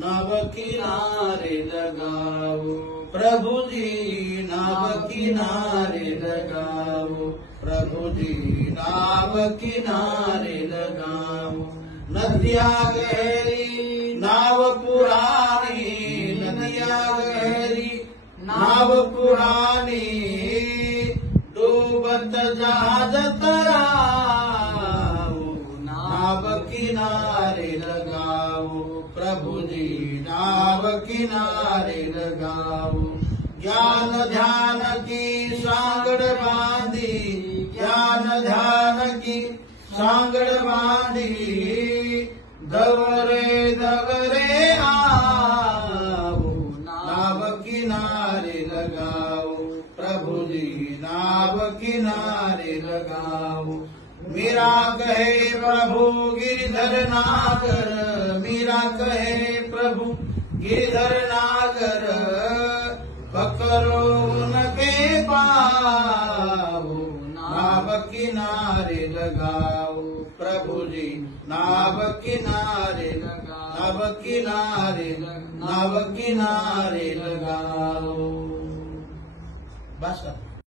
नाव किनारे लगाओ प्रभु जी, नाव किनारे लगाओ प्रभु जी, नाव किनारे लगाओ। नदिया गहरी नाव पुरानी, नदिया गहरी नाव पुरानी, डूबत जहाज तराओ, नाव किनारे लगाओ प्रभु जी, नाव किनारे लगाओ। ज्ञान ध्यान की सांगड़ बांधी, ज्ञान ध्यान की सांगड़ बांधी, दवरे दवरे आओ, नाव किनारे लगाओ प्रभु जी, नाव किनारे लगाओ। मीरा कहे प्रभु गिरधर नागर, मीरा कहे प्रभु गिरधर नागर, पकड़ो उनके पाओ, नाव किनारे लगाओ प्रभु जी, नाव किनारे लगाओ, नाव किनारे, नाव किनारे लगाओ। बस।